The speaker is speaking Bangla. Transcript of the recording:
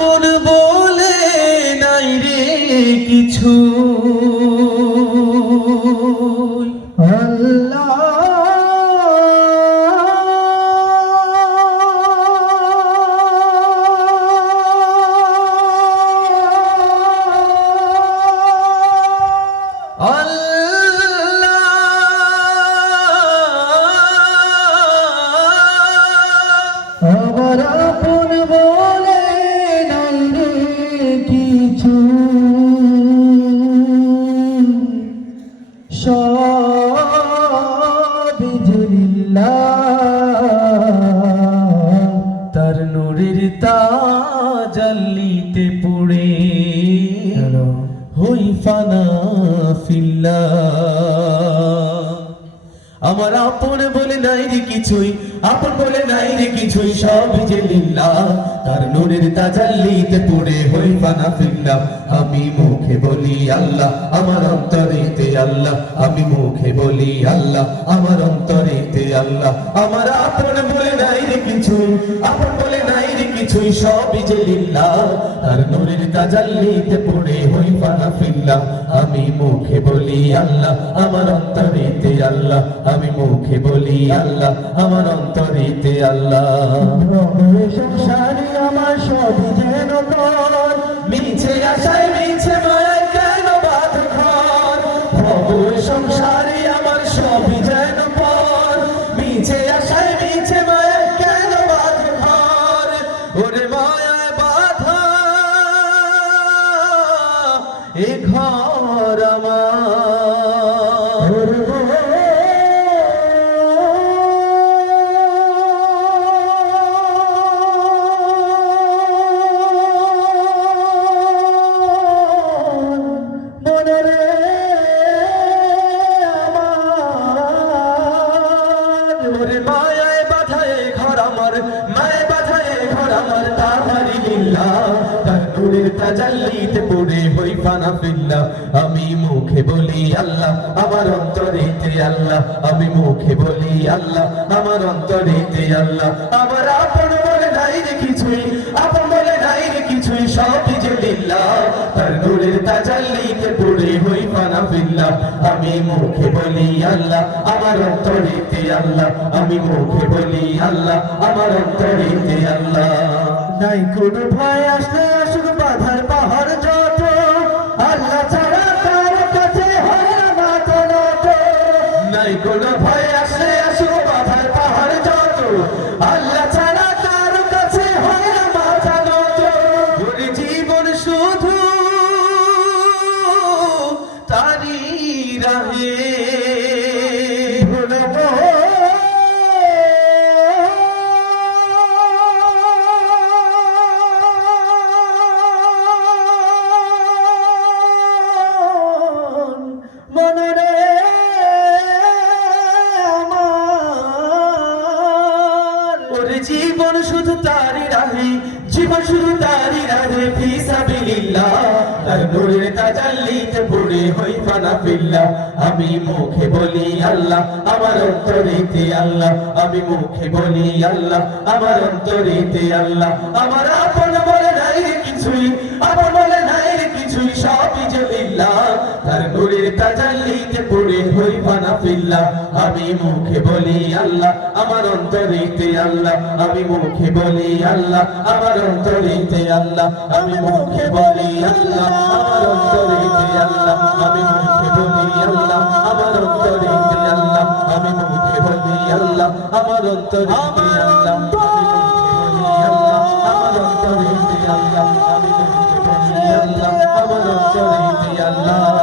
বলে নাই রে কিছু আল্লাহ আমার আপন বলে নাই রে কিছু সব লিল্লাহ তার নূরের তাজাল্লিতে পড়ে হই ফানা ফিল্লাহ আমার আপন বলে নাই রে কিছুই আপন বলে নাই রে কিছুই সব যে লিল্লাহ তার নূরের তাজাল্লিতে পড়ে হই ফানা ফিল্লাহ আমি মুখে বলি আল্লাহ আমার অন্তরেতে আল্লাহ আমি মুখে বলি আল্লাহ আমার অন্তরেতে আল্লাহ আমার আপন বলে নাই রে কিছুই আপন বলে নাই রে কিছুই সব যে লিল্লাহ তার নূরের তাজাল্লিতে পড়ে হই ফানা ফিল্লাহ আমি মুখে বলি আল্লাহ আমার অন্তরেতে আল্লাহ আমি মুখে বলি আল্লাহ আমার অন্তরেতে আল্লাহ সংসারে আমার সবই যেন তোর মিছে আশায় মিছে মায়ায় কেন বাঁধ ঘর সংসারে আমার সবই যেন পর মিছে আশায় মিছে মায়ায় কেন বাঁধ ঘর ওরে মায়ায় বাঁধা এ ঘর আমার মায়ায় বাঁধায় ঘর আমার মায়ে বাঁধায় ঘর আমার তাহারি লিল্লাহ তার নূরের তাজাল্লিতে পড়ে হই ফানা ফিল্লাহ আমি মুখে বলি আল্লাহ আমার অন্তরেতে আল্লাহ আমি মুখে বলি আল্লাহ আমার অন্তরেতে আল্লাহ আমার আপন বলে নাই রে কিছুই আপন বলে নাই রে কিছুই সবই যে লিল্লাহ তার নূরের তাজাল্লিতে পড়ে হই ফানা ফিল্লাহ আমি মুখে বলি আল্লাহ আমার অন্তরেতে আল্লাহ আমি মুখে বলি আল্লাহ আমার অন্তরেতে আল্লাহ নাই কোনো ভয় আসলে আসুক বাধার পাহাড় যত আল্লাহ ছাড়া কার কাছে হয় না মাথা নত নাই কোনো ভয় আসলে আসুক বাধার পাহাড় যত আল্লাহ ছাড়া কার কাছে হয় না মাথা নত ওরে জীবন শুধু তারি রাহে মনরে আমার ওরে জীবন শুধু তারি রাহে জীবন শুধু তারি রাহে ফি সাবিলিল্লাহ তার নূরের তাজাল্লিতে পড়ে হই ফানা ফিল্লাহ আমি মুখে বলি আল্লাহ আমার অন্তরেতে আল্লাহ আমি মুখে বলি আল্লাহ আমার অন্তরেতে আল্লাহ আমার আপন বলে নাই রে কিছুই আপন বলে নাই রে কিছুই সবই যে লিল্লাহ তার নূরের তাজাল্লিতে পড়ে হই ফানা ফিল্লাহ আমি মুখে বলি আল্লাহ আমার অন্তরেতে আল্লাহ আমি মুখে বলি আল্লাহ আমার অন্তরেতে আল্লাহ আমি মুখে বলি আল্লাহ আমার অন্তরেতে আল্লাহ আমি মুখে বলি আল্লাহ আমার অন্তরেতে আল্লাহ আমি মুখে বলি আল্লাহ আমার অন্তরেতে আল্লাহ আমার অন্তরেতে আল্লাহ আমি মুখে বলি আল্লাহ আমার অন্তরেতে আল্লাহ